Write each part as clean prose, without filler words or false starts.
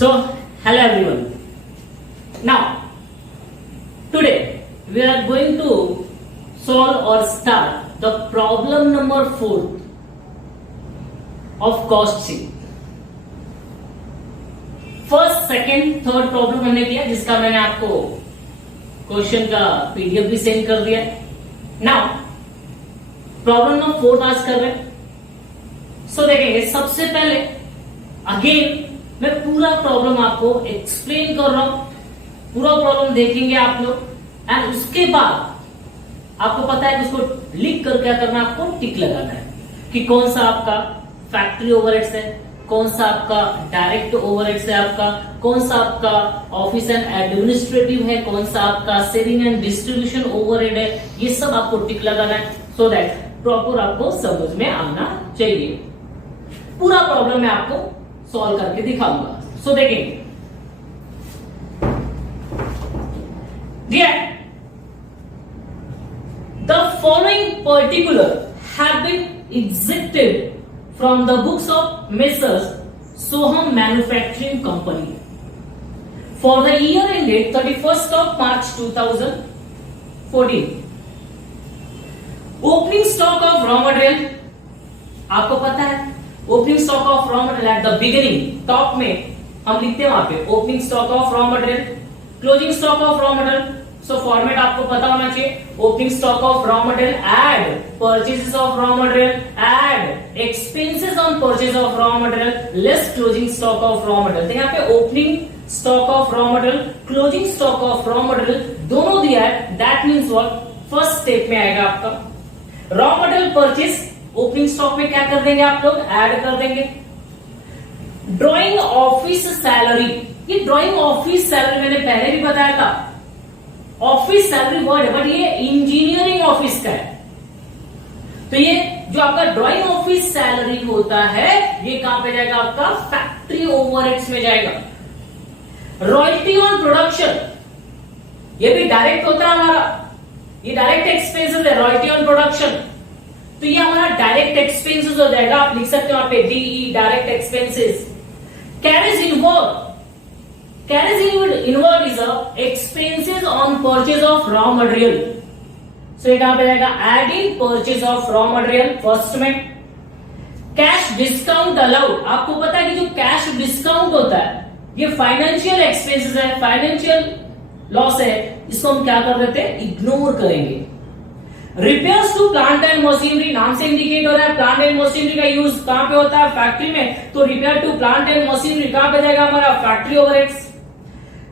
So, hello everyone. Now, today we are going to solve or start the problem number 4 of cost sheet. First second third problem हमने किया जिसका मैंने आपको question का PDF भी send कर दिया। नाउ प्रॉब्लम नंबर 4 आज कर रहे हैं। सो देखेंगे सबसे पहले अगेन मैं पूरा प्रॉब्लम आपको एक्सप्लेन कर रहा हूं, पूरा प्रॉब्लम देखेंगे आप लोग एंड उसके बाद आपको पता है कि उसको लिख कर क्या करना है, आपको टिक लगाना है कि कौन सा आपका फैक्ट्री ओवरहेड्स है, कौन सा आपका डायरेक्ट ओवरहेड्स है, आपका कौन सा आपका ऑफिस एंड एडमिनिस्ट्रेटिव है, कौन सा आपका सेलिंग एंड डिस्ट्रीब्यूशन ओवरहेड है, ये सब आपको टिक लगाना है सो दैट प्रॉपर आपको समझ में आना चाहिए। पूरा प्रॉब्लम मैं आपको सॉल्व करके दिखाऊंगा। सो देखेंगे the following particular have been extracted from the books of Messrs. Soham Manufacturing Company for the year ended 31st of March 2014. Opening stock of raw material, आपको पता है opening stock of raw material at the beginning top में हम लिखते हैं वहां पे opening stock of raw material, closing stock of raw material. So format आपको पता होना चाहिए, opening stock of raw material add purchases of raw material add expenses on purchase of raw material less closing stock of raw material. तो यहाँ पे opening stock of raw material, closing stock of raw material दोनों दिया है। That means what, first step में आएगा आपका raw material purchase, opening stock में क्या कर देंगे आप लोग, ऐड कर देंगे। ड्रॉइंग ऑफिस सैलरी, ये ड्रॉइंग ऑफिस सैलरी मैंने पहले भी बताया था, ऑफिस सैलरी वर्ड है बट ये इंजीनियरिंग ऑफिस का है। तो ये जो आपका ड्रॉइंग ऑफिस सैलरी होता है ये कहां पे जाएगा, आपका फैक्ट्री ओवरहेड्स में जाएगा। रॉयल्टी ऑन प्रोडक्शन, ये भी डायरेक्ट होता है हमारा, ये डायरेक्ट एक्सपेंसेस है रॉयल्टी ऑन प्रोडक्शन, तो ये हमारा डायरेक्ट एक्सपेंसेस हो जाएगा। आप लिख सकते हो यहाँ पे D E direct expenses. Carriage inward, carriage inward is expenses on purchase of raw material. So ये कहां पे जाएगा, add in purchase of raw material first में। कैश डिस्काउंट अलाउड, आपको पता है कि जो कैश डिस्काउंट होता है ये फाइनेंशियल एक्सपेंसेस है, फाइनेंशियल लॉस है, इसको हम क्या कर देते हैं, इग्नोर करेंगे। Repairs to plant and machinery, नाम से इंडिकेट हो रहा है प्लांट एंड मशीनरी का यूज कहां पे होता है, फैक्ट्री में। तो repair to plant and machinery कहां पे जाएगा, हमारा factory overheads.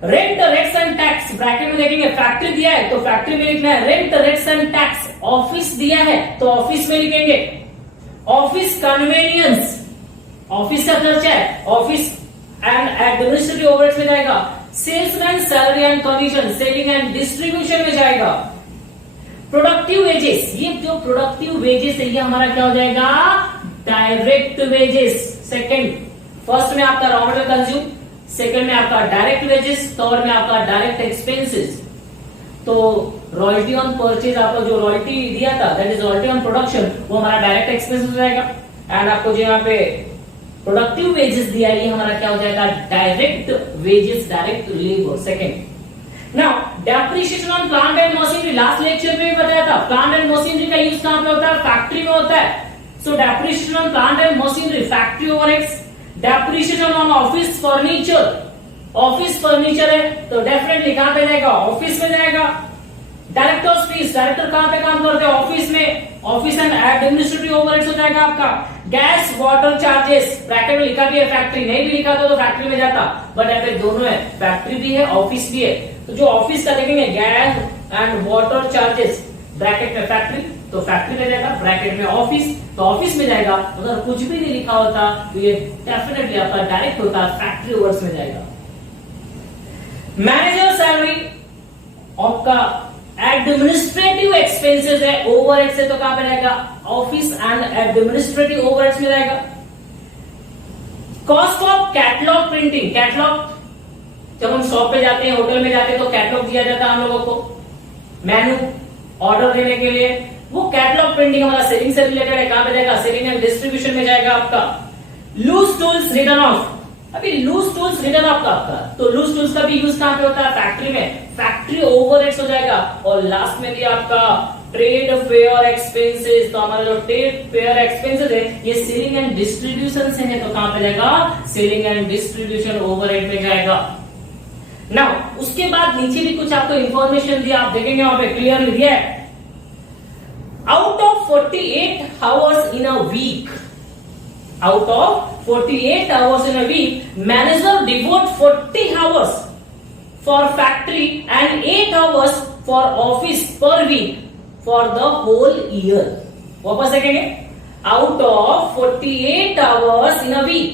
Rent rates and tax, bracket में देखेंगे फैक्ट्री दिया है तो फैक्ट्री में लिखना है, rent rates and tax office दिया है तो ऑफिस में लिखेंगे। ऑफिस कन्वीनियंस, ऑफिस का खर्चा है, ऑफिस एंड एडमिनिस्ट्रेटिव ओवरहेड्स में जाएगा। Salesman salary and commission, selling and distribution में जाएगा। प्रोडक्टिव वेजेस, ये जो प्रोडक्टिव वेजेस है ये हमारा क्या हो जाएगा, डायरेक्ट वेजेस। सेकंड, फर्स्ट में आपका रॉ मटेरियल कंज्यूम, सेकंड में आपका डायरेक्ट वेजेस, थर्ड में आपका डायरेक्ट एक्सपेंसेस। तो रॉयल्टी ऑन परचेज, आपको जो रॉयल्टी दिया था that is royalty on production, वो हमारा डायरेक्ट एक्सपेंसेस हो जाएगा। एंड आपको जो यहाँ पे प्रोडक्टिव वेजेस दिया है ये हमारा क्या हो जाएगा, direct wages, direct labour. Second, now depreciation on plant and machinery, last lecture में भी बताया था प्लांट एंड मशीनरी का यूज कहां पे होता है, फैक्ट्री में होता है। सो depreciation on plant and machinery factory overheads. Depreciation on office furniture, office furniture है तो डेफिनेटली कहां पे जाएगा, ऑफिस में जाएगा। डायरेक्टर्स फीस, डायरेक्टर कहां पे काम करते हैं, ऑफिस में, ऑफिस एंड एडमिनिस्ट्रेटिव ओवरहेड्स हो जाएगा आपका। गैस वाटर चार्जेस, ब्रैकेट में लिखा भी है फैक्ट्री, नहीं भी लिखा तो फैक्ट्री में जाता, बट यहाँ पे दोनों है, फैक्ट्री भी है ऑफिस भी है। तो जो ऑफिस का लिखेंगे gas and water charges, bracket में फैक्ट्री तो फैक्ट्री में जाएगा, ब्रैकेट में ऑफिस तो ऑफिस में जाएगा। अगर कुछ भी नहीं लिखा होता तो ये डेफिनेटली आपका डायरेक्ट होता है, फैक्ट्री ओवरहेड्स में जाएगा। मैनेजर सैलरी आपका एडमिनिस्ट्रेटिव एक्सपेंसेस है, ओवरहेड से तो कहां पे जाएगा, ऑफिस एंड एडमिनिस्ट्रेटिव ओवरहेड्स में जाएगा। Cost of catalogue printing, catalogue जब हम शॉप पे जाते हैं, होटल में जाते हैं तो कैटलॉग दिया जाता है हम लोगों को मेनू ऑर्डर देने के लिए, वो कैटलॉग प्रिंटिंग हमारा सेलिंग से रिलेटेड है, कहां पे जाएगा, सेलिंग एंड डिस्ट्रीब्यूशन में जाएगा आपका। लूज टूल्स रिटर्न ऑफ, अभी लूज टूल्स रिटर्न आपका तो लूज टूल्स का भी यूज कहां पे होता है? फैक्ट्री में। फैक्ट्री ओवरहेड्स हो जाएगा। और लास्ट में भी आपका ट्रेड फेयर एक्सपेंसेस, तो हमारा जो ट्रेड फेयर एक्सपेंसेस है ये सेलिंग एंड डिस्ट्रीब्यूशन से है, तो कहां पे जाएगा? सेलिंग एंड डिस्ट्रीब्यूशन ओवरहेड में जाएगा। नाउ उसके बाद नीचे भी कुछ आपको इंफॉर्मेशन दिया, आप देखेंगे वहां पे क्लियरली दिया है, out of 48 hours in a week, out of 48 hours in a week, manager devote 40 hours for factory and 8 hours for office per week for the whole year. वापस देखेंगे, out of 48 hours in a week,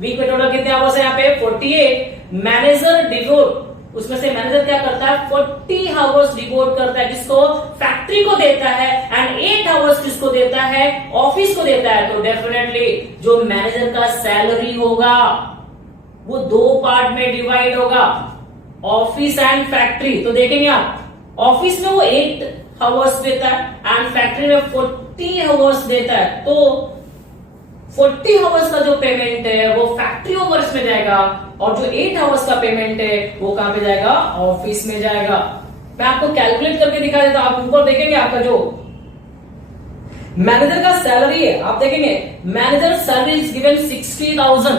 week में total कितने hours है यहाँ पे? 48। Manager devote, उसमें से manager क्या करता है? 40 आवर्स डिवोट करता है, किसको? फैक्ट्री को देता है। एंड 8 आवर्स किसको देता है? ऑफिस को देता है। तो डेफिनेटली जो मैनेजर का सैलरी होगा वो दो पार्ट में डिवाइड होगा, ऑफिस एंड फैक्ट्री। तो देखेंगे आप, ऑफिस में वो 8 आवर्स देता है एंड फैक्ट्री में 40 आवर्स देता है। तो 40 आवर्स का जो पेमेंट है वो फैक्ट्री आवर्स में जाएगा, और जो 8 आवर्स का पेमेंट है वो कहां पे जाएगा? ऑफिस में जाएगा। मैं आपको कैलकुलेट करके दिखा देता हूं। आप ऊपर देखेंगे आपका जो मैनेजर का सैलरी है, आप देखेंगे manager salary is given 60,000।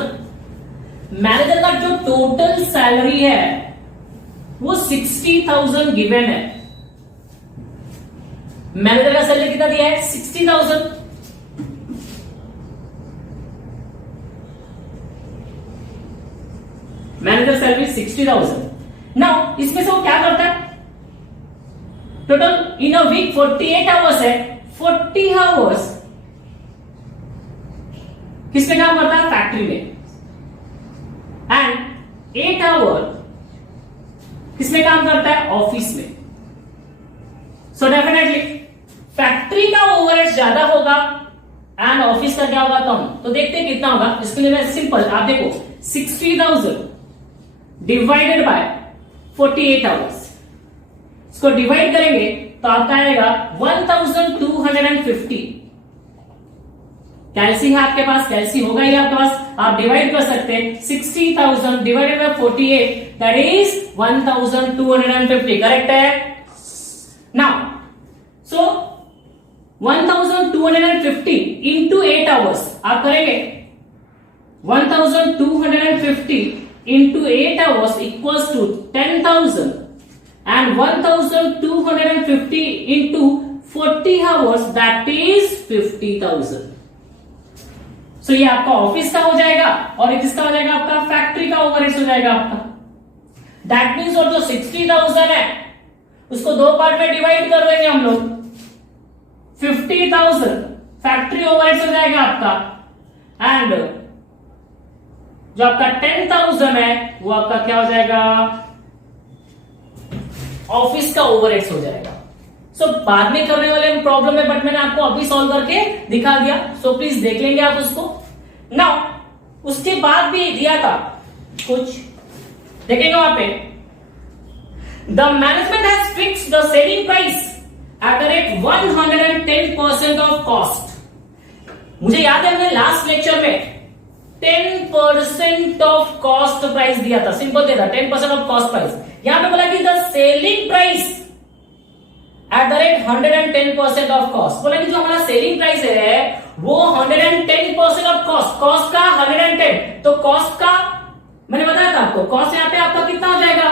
Manager का जो टोटल सैलरी है वो 60,000 गिवन है। मैनेजर का सैलरी कितना दिया है? 60,000। Manager salary 60,000। नाउ इसमें से वो क्या करता है? Total in a week 48 hours है, 40 आवर्स किसमें काम करता है? फैक्ट्री में। एंड 8 आवर किसमें काम करता है? ऑफिस में। सो डेफिनेटली फैक्ट्री का ओवरहेड ज्यादा होगा एंड ऑफिस का क्या होगा? कम। तो देखते हैं कितना होगा। इसके लिए मैं सिंपल, आप देखो 60,000 डिवाइडेड बाय 48 आवर्स, इसको डिवाइड करेंगे तो आपका आएगा 1250। कैलसी है आपके पास, कैलसी होगा ही आपके पास, आप डिवाइड कर सकते हैं। 60,000 divided by 48 that is 1250। Correct है? नाउ सो 1250 इंटू 8 आवर्स आप करेंगे, 1250 into 8 hours equals to 10,000 and 1250 into 40 hours that is 50,000. So ये आपका ऑफिस का हो जाएगा और किसका हो जाएगा? आपका फैक्ट्री का ओवरहेड्स हो जाएगा आपका। दैट मीन्स और जो 60,000 है उसको दो पार्ट में डिवाइड कर देंगे हम लोग। 50,000 फैक्ट्री ओवरहेड्स हो जाएगा आपका एंड जो आपका 10,000 है वो आपका क्या हो जाएगा? ऑफिस का ओवरहेड्स हो जाएगा। सो बाद में करने वाले प्रॉब्लम है, बट मैंने आपको अभी सॉल्व करके दिखा दिया। सो प्लीज देख लेंगे आप उसको। नाउ उसके बाद भी दिया था कुछ, देखेंगे वहां पे, the management has fixed the selling price at the rate 110% of cost. मुझे याद है मैंने लास्ट लेक्चर में 10% ऑफ कॉस्ट प्राइस दिया था, सिंपल दिया था 10% ऑफ कॉस्ट प्राइस। यहां पे बोला कि the selling price at the rate 110% of cost. बोला कि जो हमारा सेलिंग प्राइस है वो 110% ऑफ कॉस्ट, कॉस्ट का 110। तो कॉस्ट का मैंने बताया था आपको, कॉस्ट यहां पे आपका कितना हो जाएगा?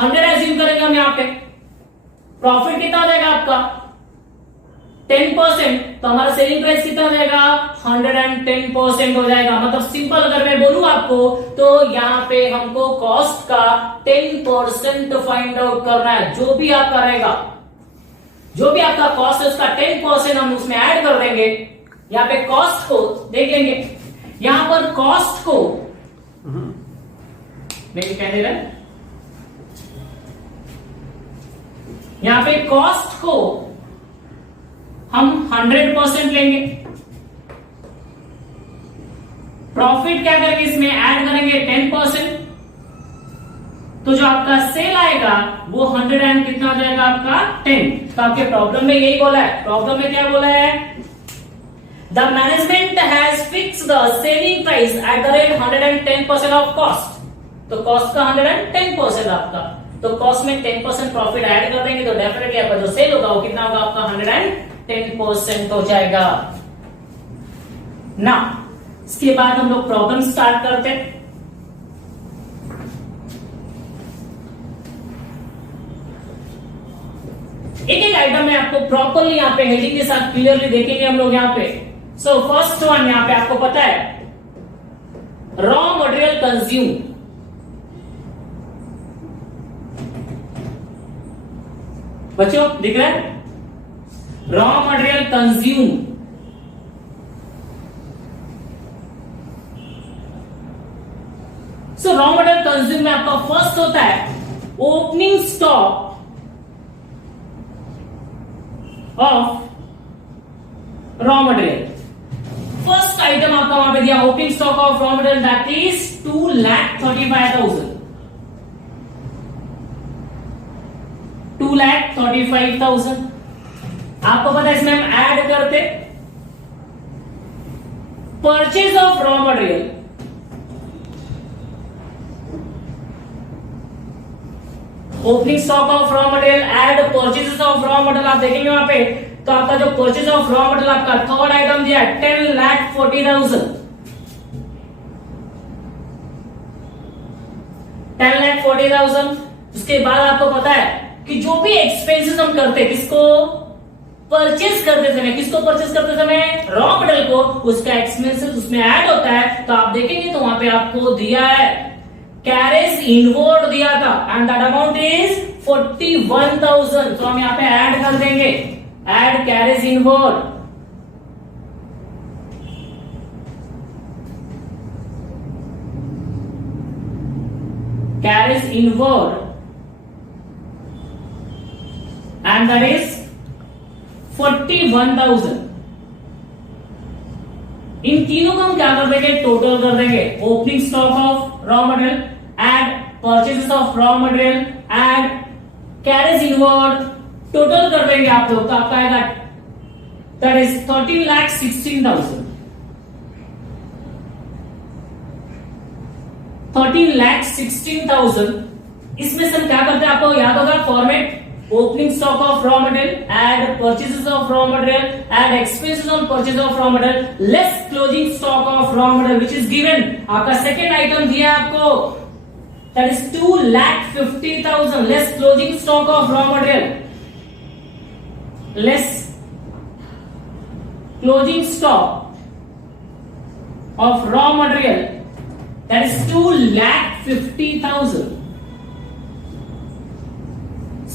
100 एज्यूम करेंगे हम यहां पे। प्रॉफिट कितना हो जाएगा आपका? 10%। तो हमारा सेलिंग प्राइस कितना हो जाएगा? 110% हो जाएगा। मतलब सिंपल अगर मैं बोलूं आपको तो यहां पे हमको कॉस्ट का 10% फाइंड आउट करना है। जो भी आपका रहेगा, जो भी आपका कॉस्ट है उसका 10% हम उसमें ऐड कर देंगे। यहां पे कॉस्ट को देख लेंगे, यहां पर कॉस्ट को नहीं कह दे रहे, यहां पे कॉस्ट को हम 100% लेंगे। प्रॉफिट क्या करेंगे? इसमें ऐड करेंगे 10%। तो जो आपका सेल आएगा वो 100 एंड कितना हो जाएगा आपका? 10। तो आपके प्रॉब्लम में यही बोला है। प्रॉब्लम में क्या बोला है? The management has fixed the selling price at the rate 110% of cost. तो कॉस्ट का 110% आपका, तो कॉस्ट में 10% प्रॉफिट ऐड कर देंगे तो डेफिनेटली आपका जो सेल होगा वो कितना होगा, आपका 110% हो जाएगा ना। इसके बाद हम लोग प्रॉब्लम स्टार्ट करते हैं। एक एक आइटम में आपको प्रॉपरली यहाँ पे हेडिंग के साथ क्लियरली देखेंगे हम लोग यहाँ पे। सो फर्स्ट वन यहाँ पे आपको पता है रॉ मटेरियल कंज्यूम। बच्चों दिख रहा है, रॉ मटेरियल कंज्यूम। सो रॉ मटेरियल कंज्यूम में आपका फर्स्ट होता है opening stock of raw material. First item आपका वहां पे दिया opening stock of raw material that is 2,35,000। 2,35,000 आपको पता है, इसमें हम ऐड करते purchase of raw material. Opening stock of raw material add purchases of raw material आप देखेंगे वहां पे, तो आपका जो परचेज ऑफ रॉ मटेरियल आपका थर्ड आइटम दिया है 10,40,000। 10,40,000। उसके बाद आपको पता है कि जो भी एक्सपेंसेस हम करते हैं किसको परचेज करते समय, किसको परचेज करते समय, रॉ मटेरियल को, उसका एक्सपेंसेस उसमें ऐड होता है। तो आप देखेंगे तो वहां पे आपको दिया है कैरेज इनवर्ड दिया था एंड दैट अमाउंट इज 41,000। तो हम यहां पे ऐड कर देंगे, add carriage inward. Carriage inward and that is 41,000। इन तीनों को हम क्या कर देंगे, टोटल कर देंगे। Opening stock of raw material add purchases of raw material add carriage inward, total कर देंगे आप लोग। तो आपका आएगा दैट इज 13,16,000। 13,16,000। इसमें से हम क्या करते हैं, आपको याद होगा format, opening stock of raw material add purchases of raw material add expenses on purchase of raw material less closing stock of raw material which is गिवन। आपका सेकंड आइटम दिया है आपको that is 2,50,000 less closing stock of raw material, less closing stock of raw material that is 2,50,000।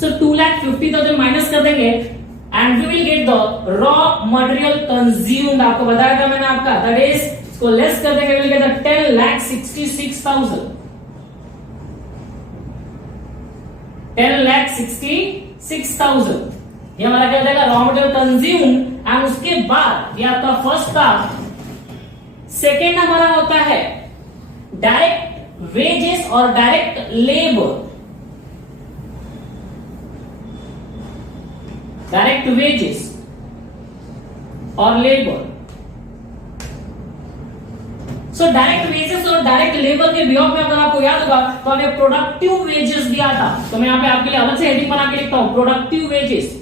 So 2,50,000 minus कर देंगे and we will get the raw material consumed. आपको बताया था मैंने आपका, दैट इज इसको लेस कर देंगे, विल गेट द 10,66,000। 10,66,000 ये हमारा क्या हो जाएगा, रॉ मटेरियल कंज्यूम। एंड उसके बाद ये आपका फर्स्ट था। सेकेंड हमारा होता है डायरेक्ट वेजेस और डायरेक्ट लेबर। डायरेक्ट वेजेस और लेबर। सो डायरेक्ट वेजेस और डायरेक्ट लेबर के बिहाफ में अगर आपको याद होगा तो हमें प्रोडक्टिव वेजेस दिया था। तो मैं यहां पे आपके लिए अलग से हेडिंग बना के लिखता हूं, productive wages.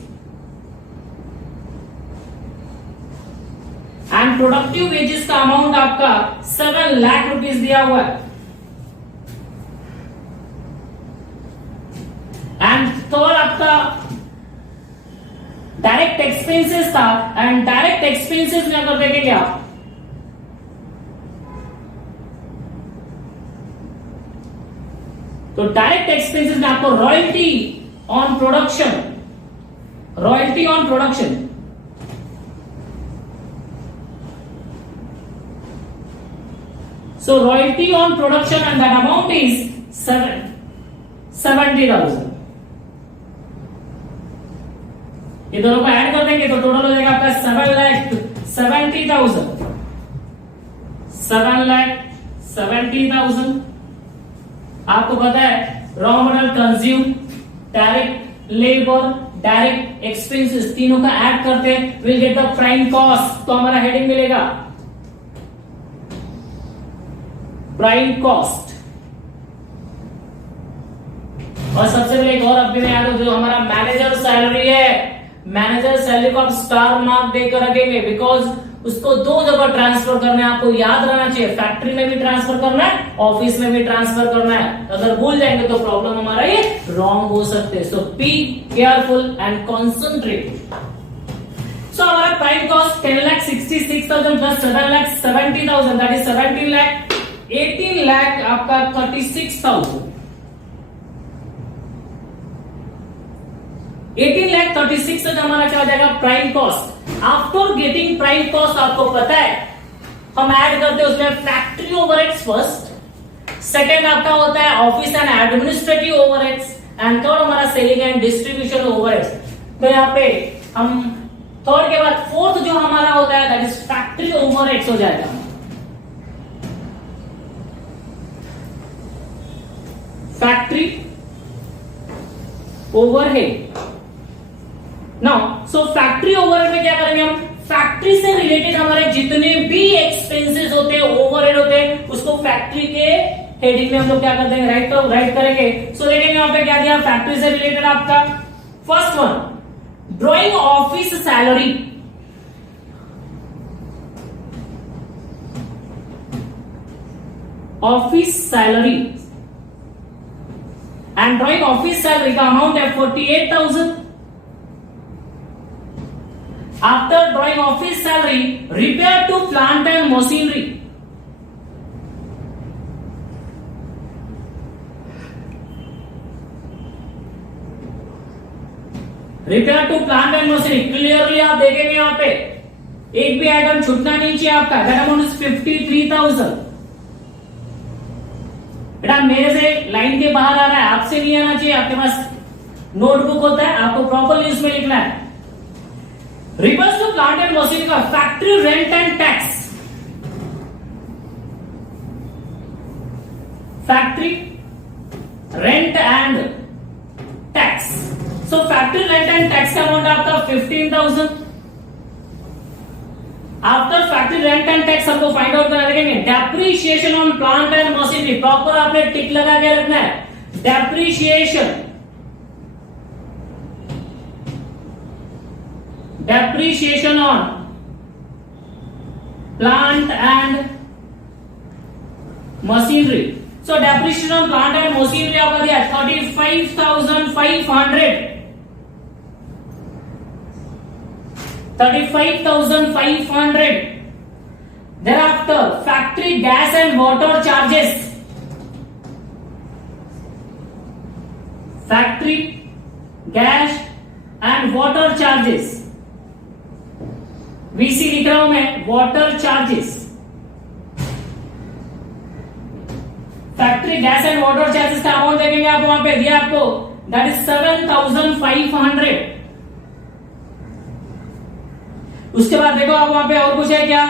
And productive wages का अमाउंट आपका 7 लाख रुपीस दिया हुआ है। एंड थर्ड आपका डायरेक्ट एक्सपेंसेस था। एंड डायरेक्ट एक्सपेंसेस में अगर देखेंगे आप, तो डायरेक्ट एक्सपेंसेस में आपको royalty on production, royalty on production, so royalty on production and that amount is 70,000। ये दोनों को ऐड कर देंगे तो टोटल हो जाएगा आपका 7,70,000। 7,70,000। आपको पता है raw material consume, direct labour, direct expenses, तीनों का ऐड करते हैं, will get the prime cost. तो हमारा हेडिंग मिलेगा प्राइम कॉस्ट। और सबसे पहले एक और अपने में याद हो, जो हमारा मैनेजर सैलरी है, मैनेजर सैलरी को आप स्टार मार्क देकर रखेंगे, बिकॉज उसको दो जगह ट्रांसफर करना है, आपको याद रहना चाहिए। फैक्ट्री में भी ट्रांसफर करना है, ऑफिस में भी ट्रांसफर करना है। अगर भूल जाएंगे तो प्रॉब्लम हमारा ये रॉन्ग हो सकते हैं। सो बी केयरफुल एंड कॉन्सेंट्रेट। सो हमारा prime cost 10,66,000 plus 7,70,000, that is 17 lakh, 18 lakh आपका 36,000, 18,36,000 हमारा क्या हो जाएगा prime cost. After getting prime cost आपको पता है हम ऐड करते हैं उसमें फैक्ट्री ओवरहेड्स फर्स्ट, सेकंड आपका होता है office and administrative overheads, and third हमारा सेलिंग एंड डिस्ट्रीब्यूशन ओवरहेड्स। तो यहाँ पे हम थर्ड के बाद फोर्थ जो हमारा होता है दैट इज फैक्ट्री ओवरहेड्स हो जाएगा। Factory overhead. Now so factory overhead में क्या करेंगे हम, फैक्ट्री से रिलेटेड हमारे जितने भी एक्सपेंसेस होते हैं, ओवरहेड होते हैं, उसको फैक्ट्री के हेडिंग में हम लोग क्या कर देंगे, राइट करेंगे। सो देखेंगे यहाँ पे क्या दिया, फैक्ट्री से रिलेटेड आपका first one drawing office salary, office salary and drawing office salary का अमाउंट है 48,000। After drawing office salary, repair to plant and machinery. Repair to plant and machinery. Clearly आप देखेंगे यहाँ पे एक भी आइटम छूटना नहीं चाहिए आपका। That amount is 53,000। बेटा मेरे से लाइन के बाहर आ रहा है, आपसे नहीं आना चाहिए। आपके पास नोटबुक होता है, आपको प्रॉपरली उसमें लिखना है। Reverse to plant and machinery का factory rent and tax, factory rent and tax. So factory rent and tax का अमाउंट आपका 15,000। After factory rent and tax हमको फाइंड आउट करना देखेंगे। Depreciation on plant and machinery, proper आपने tick लगा के रखना है। Depreciation, depreciation on plant and machinery. So depreciation on plant and machinery आपका दिया 35,500, 35,500। Thereafter factory gas and water charges, factory gas and water charges, VC लिख रहा हूं मैं, water charges, factory gas and water charges का amount देखेंगे आपको वहां पे दिया आपको दैट इज 7,500। उसके बाद देखो आप वहां पे और कुछ है क्या,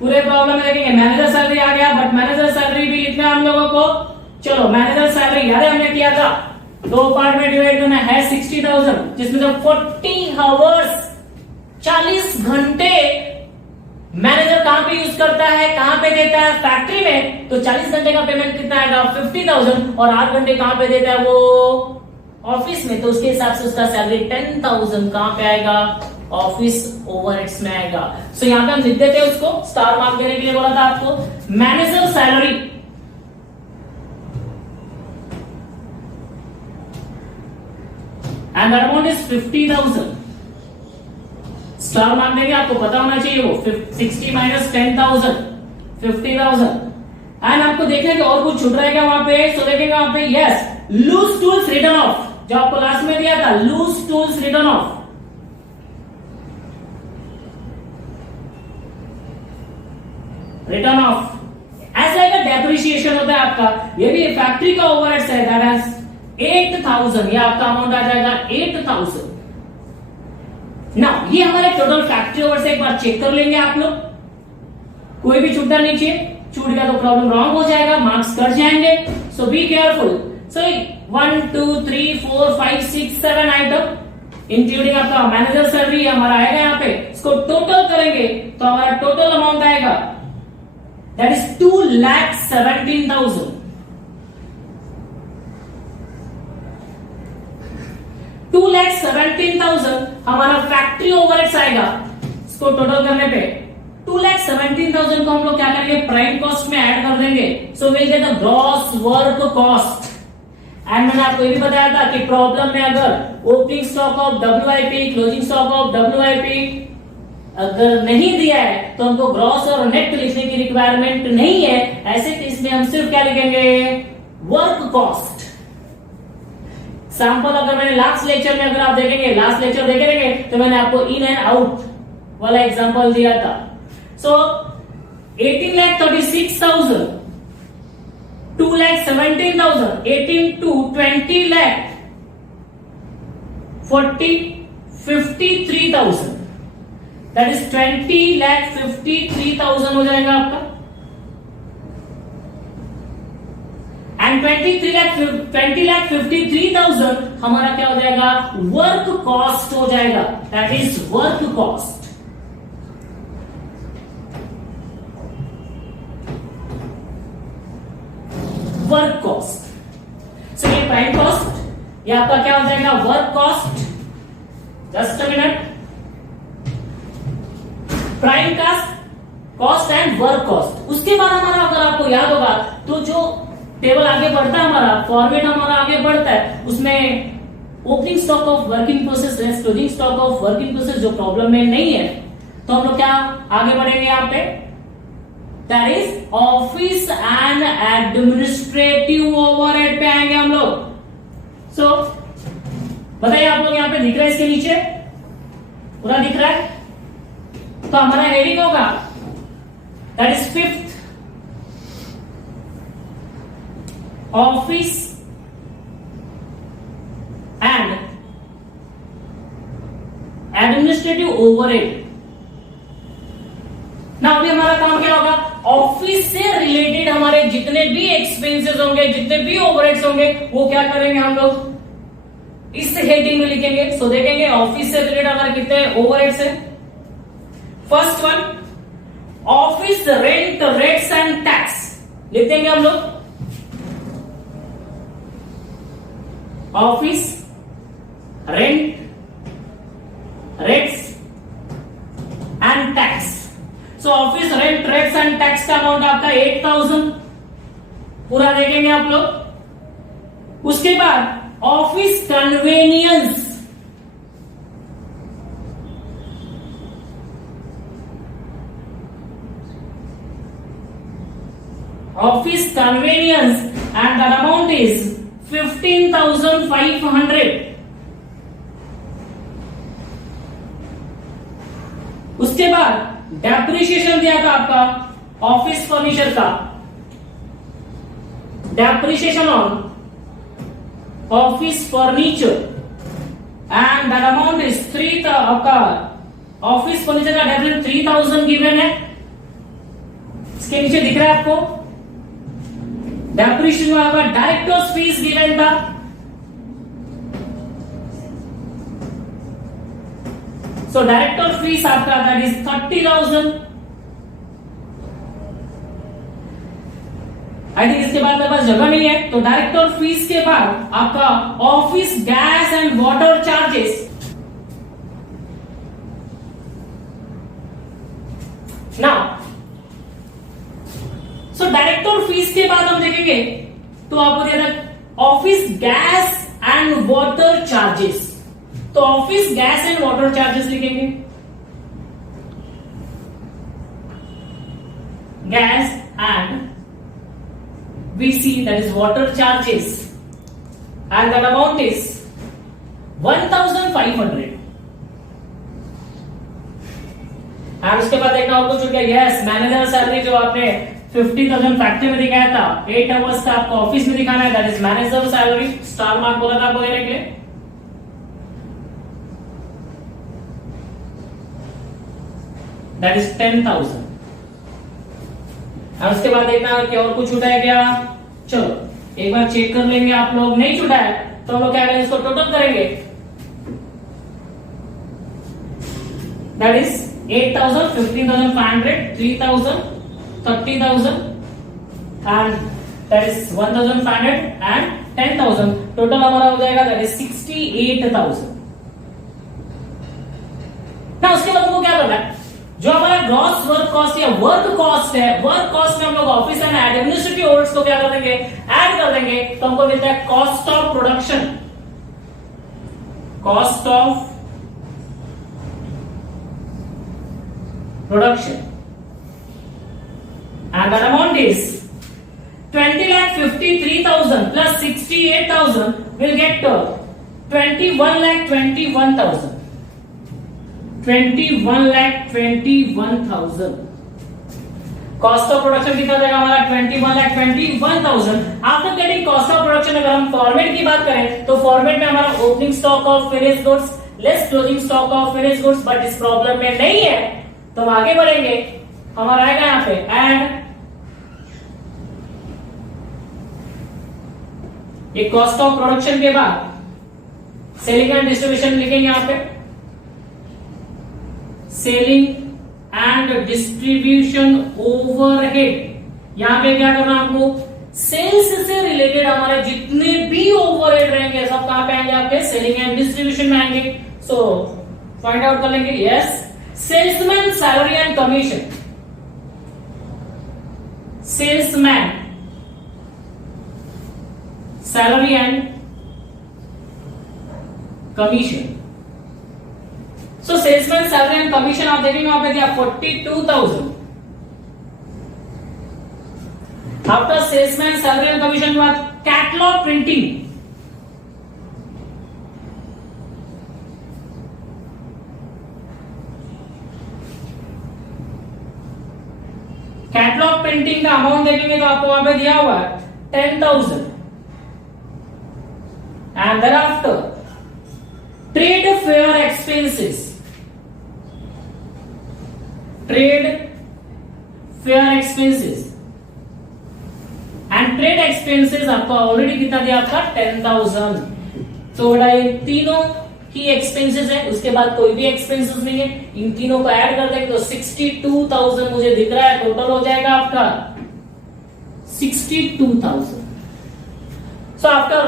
पूरे प्रॉब्लम में देखेंगे मैनेजर सैलरी आ गया, बट मैनेजर सैलरी भी लिखना है हम लोगों को। चलो मैनेजर सैलरी याद है हमने किया था, दो पार्ट में डिवाइड करना है 60,000, जिसमें से 40 आवर्स 40 घंटे मैनेजर कहां पे यूज करता है, कहां पे देता है, फैक्ट्री में। तो 40 घंटे का पेमेंट कितना आएगा 50,000, और 8 घंटे कहां पे देता है वो ऑफिस में, तो उसके हिसाब से उसका सैलरी 10,000 कहां पे आएगा, ऑफिस ओवरहेड्स में आएगा। सो यहां पे हम लिख देते हैं उसको, स्टार मार्क देने के लिए बोला था आपको। Manager salary and that amount is 50,000, star mark देंगे, आपको पता होना चाहिए वो 60 माइनस 10,000, 50,000। एंड आपको देखना कि और कुछ छूट रहा है क्या वहां पे, तो देखेंगे वहां पे yes, loose tools written off, जो आपको लास्ट में दिया था, loose tools written off, written off ऐसा एक डेप्रिसिएशन होता है आपका। ये भी फैक्ट्री का ओवरहेड्स है, दैट इज 8,000, ये आपका अमाउंट आ जाएगा 8,000। ना ये हमारे टोटल फैक्ट्री ओवर से एक बार चेक कर लेंगे आप लोग, कोई भी छूटना नहीं चाहिए, छूट गया तो प्रॉब्लम रॉन्ग हो जाएगा, मार्क्स कट जाएंगे। So be careful. So 1 2 3 4 5 6 7 item including आपका मैनेजर सैलरी हमारा आएगा यहाँ पे, इसको टोटल करेंगे तो हमारा टोटल अमाउंट आएगा दैट इज 2,17,000। 2,17,000 हमारा फैक्ट्री ओवरहेड्स आएगा, इसको टोटल करने पे 2,17,000 को हम लोग क्या करेंगे, प्राइम कॉस्ट में ऐड कर देंगे, सो will get the gross work cost. And मैंने आपको ये भी बताया था कि प्रॉब्लम में अगर opening stock of WIP, closing stock of WIP अगर नहीं दिया है तो हमको ग्रॉस और नेट लिखने की रिक्वायरमेंट नहीं है, ऐसे केस में हम सिर्फ क्या लिखेंगे, वर्क कॉस्ट। सैंपल अगर मैंने लास्ट लेक्चर में अगर आप देखेंगे, लास्ट लेक्चर देखे रहेंगे तो मैंने आपको इन एंड आउट वाला एग्जांपल दिया था। सो 18,36,000, 2,17,000, 18 to 20 lakh 53,000, दैट इज 20,53,000 हो जाएगा आपका। एंड 20,53,000 हमारा क्या हो जाएगा, वर्क कॉस्ट हो जाएगा, that is work cost. Work cost, so ये प्राइम कॉस्ट, ये आपका क्या हो जाएगा, work cost. Just a minute, prime cost and work cost. उसके बाद हमारा अगर आपको याद होगा तो जो टेबल आगे बढ़ता है, हमारा फॉर्मेट हमारा आगे बढ़ता है, उसमें opening stock of working process less closing stock of working process जो प्रॉब्लम में नहीं है, तो हम लोग क्या आगे बढ़ेंगे यहाँ पे, that is office and administrative overhead पे आएंगे हम लोग। सो बताइए आप लोग, यहाँ पे दिख रहा है, इसके नीचे पूरा दिख रहा है, तो हमारा हेडिंग होगा that is 5th office and administrative overhead. ना अभी हमारा काम क्या होगा, ऑफिस से रिलेटेड हमारे जितने भी एक्सपेंसेस होंगे, जितने भी ओवरहेड्स होंगे, वो क्या करेंगे हम लोग इस हेडिंग में लिखेंगे। सो देखेंगे ऑफिस से रिलेटेड हमारे कितने ओवरहेड्स है। First one, office rent rates and tax लिख देंगे हम लोग। Office rent rates and tax. So office rent rates and tax का अमाउंट आपका 8,000 पूरा देखेंगे आप लोग। उसके बाद office convenience, office convenience and the amount is 15,500। उसके बाद डेप्रिसिएशन दिया था आपका ऑफिस फर्नीचर का, depreciation on office furniture and that amount is 3, आपका ऑफिस फर्नीचर का डेप्रिसिएशन 3,000 गिवन है, इसके नीचे दिख रहा है आपको। डेप्रिसिएशन में आपका डायरेक्टर्स फीस गिवन था, सो डायरेक्टर फीस आपका दैट इज 30,000। आई थिंक इसके बाद मेरे पास जगह नहीं है, तो डायरेक्टर फीस के बाद आपका office gas and water charges. Now so director fees के बाद हम देखेंगे तो आपको दिया था office gas and water charges, तो office gas and water charges लिखेंगे। Gas and VC, that is water charges, and that amount is 1,500। और उसके बाद देखना और कुछ हो गया, यस मैनेजर सैलरी जो आपने 50,000 फैक्ट्री में दिखाया था, 8 आवर्स का आपको ऑफिस में दिखाना है, that is manager salary. Star mark बोला था आपको देने के लिए। That is 10,000। और उसके बाद देखना है कि और कुछ छूटा है क्या। चलो एक बार चेक कर लेंगे आप लोग, नहीं छूटा है तो हम लोग क्या करेंगे, इसको टोटल करेंगे। that is 8,000, 15,500, 3,000, 30,000 and that is 1,500 and 10,000. Total हमारा हो जाएगा that is 68,000. ना उसके बाद हमको क्या करना है, जो हमारा ग्रॉस वर्क कॉस्ट या वर्क कॉस्ट है, वर्क कॉस्ट में हम लोग ऑफिस एंड एडमिनिस्ट्रेटिव ओवरहेड्स को क्या कर देंगे, ऐड कर देंगे, तो हमको मिलता है cost of production, cost of production and that amount is 20,53,000 plus 68,000 will get 21,21,000. 21,21,000. Cost of production कितना जाएगा हमारा 21,21,000. After getting cost of production अगर हम फॉर्मेट की बात करें तो फॉर्मेट में हमारा opening stock of finish goods less closing stock of finish goods, but इस प्रॉब्लम में नहीं है तो हम आगे बढ़ेंगे. हमारा आएगा यहाँ पे एंड ये कॉस्ट ऑफ प्रोडक्शन के बाद सेलिंग एंड डिस्ट्रीब्यूशन लिखेंगे यहाँ पे. सेलिंग एंड डिस्ट्रीब्यूशन ओवरहेड, यहां पे क्या करना हमको, सेल्स से रिलेटेड हमारे जितने भी ओवरहेड रहेंगे सब कहां पे आएंगे, आपके सेलिंग एंड डिस्ट्रीब्यूशन में आएंगे. सो फाइंड आउट कर लेंगे. Yes, salesman salary and commission, salesman salary and commission. So salesman salary and commission आप देखेंगे वहां पे दिया 42,000. After salesman salary and commission के बाद कैटलॉग प्रिंटिंग, कैटलॉग प्रिंटिंग का अमाउंट देखेंगे तो आपको वहां पे दिया हुआ है 10,000. And then after trade fair expenses, trade fair expenses and trade expenses आपको ऑलरेडी कितना दिया आपका 10,000. तो ये तीनों ही एक्सपेंसेस है, उसके बाद कोई भी एक्सपेंसेस नहीं है. इन तीनों को ऐड कर देंगे तो 62,000 मुझे दिख रहा है. टोटल हो जाएगा आपका 62,000. सो आफ्टर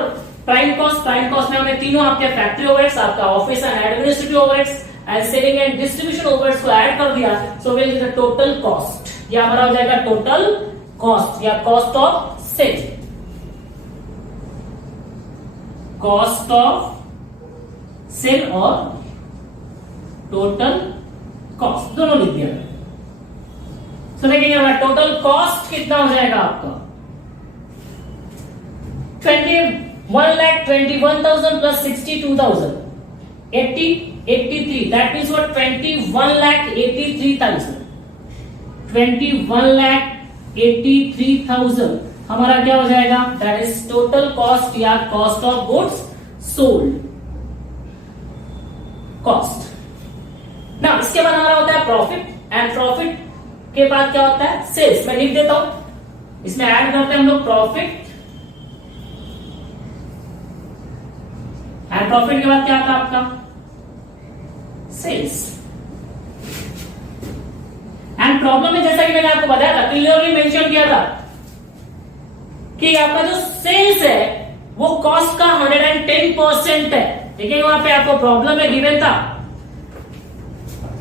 प्राइम कॉस्ट में हमने तीनों आपके फैक्ट्री ओवरहेड्स, आपका office and administrative overheads and selling and distribution overheads को ऐड कर दिया. So will get the total cost. ये हमारा हो जाएगा टोटल कॉस्ट या cost of sale, cost of sale और टोटल कॉस्ट दोनों लिख दिया. सो देखिए हमारा टोटल कॉस्ट कितना हो जाएगा आपका 1,21,000 plus 62,000, 83. That means what, 21,83,000. 21,83,000 हमारा क्या हो जाएगा, दैट इज टोटल कॉस्ट या cost of goods sold cost. ना इसके बाद हमारा होता है प्रॉफिट एंड प्रॉफिट के बाद क्या होता है सेल्स. मैं लिख देता हूं, इसमें ऐड करते हैं हम लोग प्रॉफिट एंड प्रॉफिट के बाद क्या आता है आपका सेल्स. एंड प्रॉब्लम में जैसा कि मैंने आपको बताया था, क्लियरली मेंशन किया था कि आपका जो सेल्स है वो कॉस्ट का 110% है. ठीक है, वहां पे आपको प्रॉब्लम में गिवन था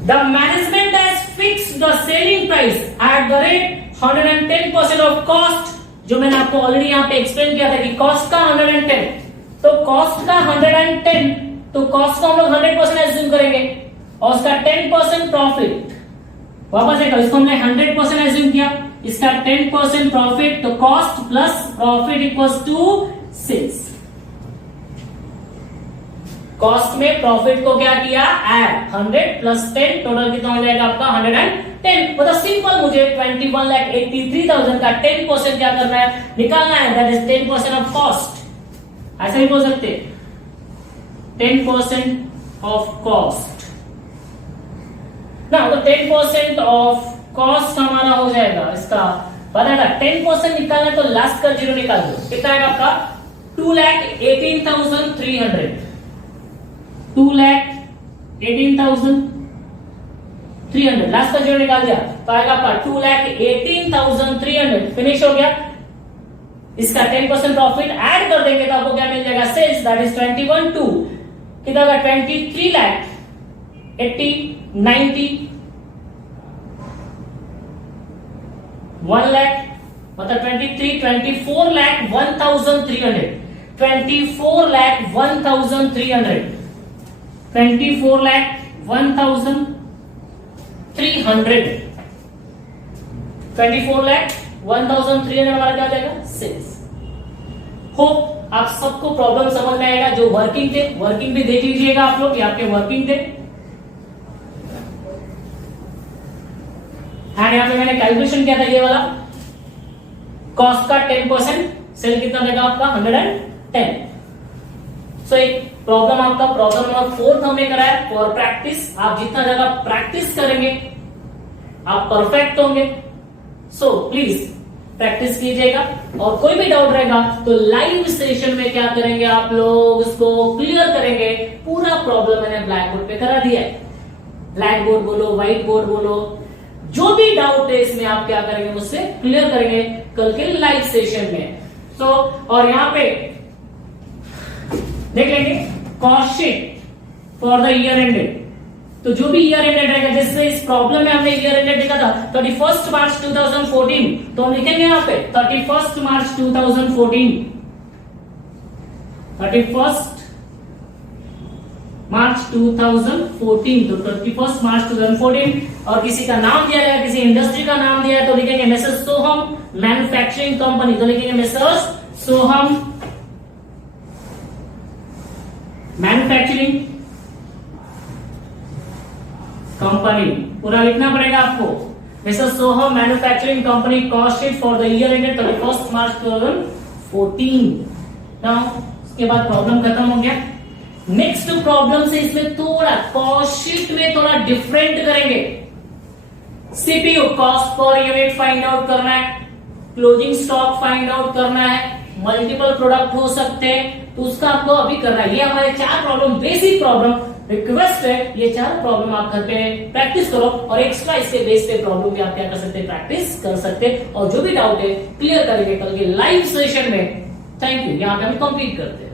the management has fixed the selling price at the rate 110% of cost. जो मैंने आपको ऑलरेडी यहां पे एक्सप्लेन किया था कि कॉस्ट का 110, तो कॉस्ट का 110, तो कॉस्ट को हम लोग 100% एज्यूम करेंगे और उसका 10% प्रॉफिट. वापस एक इसको हमने 100% एज्यूम किया, इसका 10% प्रॉफिट, तो cost plus profit equals to sales. Cost में प्रॉफिट को क्या किया ऐड, 100 प्लस 10 टोटल कितना हो जाएगा आपका 110. मतलब सिंपल मुझे 21,83,000 का 10% क्या करना है, निकालना है. That is 10% of cost. ऐसा ही बोल सकते 10% ऑफ कॉस्ट ना, तो 10% ऑफ कॉस्ट हमारा हो जाएगा, इसका पता था 10% निकालना तो लास्ट का जीरो निकाल दो. कितना आएगा आपका 2,18,300. 2,18,300 300, लास्ट का जीरो निकाल दिया तो आएगा आपका 2,18,300। फिनिश हो गया। इसका 10% प्रॉफिट ऐड कर देंगे तो आपको क्या मिल जाएगा, सेल्स दैट इज 21,2 कितना होगा, 23 लाख 80 90 1 लाख मतलब 24 लाख 1,300 24 लाख 1,300 24 लाख 1,300 24 लाख 1,300 हमारा क्या हो जाएगा, सेल्स। होप आप सबको प्रॉब्लम समझ में आएगा। जो वर्किंग थे वर्किंग भी देख लीजिएगा आप लोग, ये आपके वर्किंग थे। एंड यहां पे मैंने कैलकुलेशन किया था ये वाला कॉस्ट का 10%, सेल कितना देगा आपका 110। सो एक प्रॉब्लम आपका प्रॉब्लम नंबर 4 हमने कराया फॉर प्रैक्टिस। आप जितना ज्यादा प्रैक्टिस करेंगे आप परफेक्ट होंगे। सो प्लीज प्रैक्टिस कीजिएगा और कोई भी डाउट रहेगा तो लाइव सेशन में क्या करेंगे आप लोग उसको क्लियर करेंगे। पूरा प्रॉब्लम मैंने ब्लैक बोर्ड पे करा दिया है। ब्लैक बोर्ड बोलो व्हाइट बोर्ड बोलो, जो भी डाउट है इसमें आप क्या करेंगे मुझसे क्लियर करेंगे कल के लाइव सेशन में। सो और यहां पे देख लेंगे cost sheet for the year ended. तो जो भी ईयर एंडेड रहेगा, जैसे इस प्रॉब्लम में हमने ईयर एंडेड लिखा था 31 मार्च 2014, तो हम लिखेंगे यहां पे 31 मार्च 2014 31 मार्च 2014 तो 31 मार्च 2014। और किसी का नाम दिया गया, किसी इंडस्ट्री का नाम दिया है तो लिखेंगे मेसर्स सोहम मैन्युफैक्चरिंग कंपनी, तो लिखेंगे मेसर्स सोहम मैन्युफैक्चरिंग कंपनी, पूरा लिखना पड़ेगा आपको। Messrs Soham manufacturing company cost sheet for the year ended 31 March 2014। Now उसके बाद प्रॉब्लम खत्म हो गया। नेक्स्ट प्रॉब्लम से इसमें थोड़ा कॉस्ट शीट में थोड़ा डिफरेंट करेंगे। CPU cost per unit find out करना है, क्लोजिंग स्टॉक फाइंड आउट करना है, मल्टीपल प्रोडक्ट हो सकते हैं तो उसका आपको अभी करना है। ये हमारे 4 प्रॉब्लम बेसिक प्रॉब्लम। रिक्वेस्ट है ये 4 प्रॉब्लम आप घर पे प्रैक्टिस करो और एक्स्ट्रा इसके बेस पे प्रॉब्लम भी आप क्या कर सकते हैं, प्रैक्टिस कर सकते हैं और जो भी डाउट है क्लियर करेंगे कल के लाइव सेशन में। Thank you. यहां पे हम कंप्लीट करते हैं।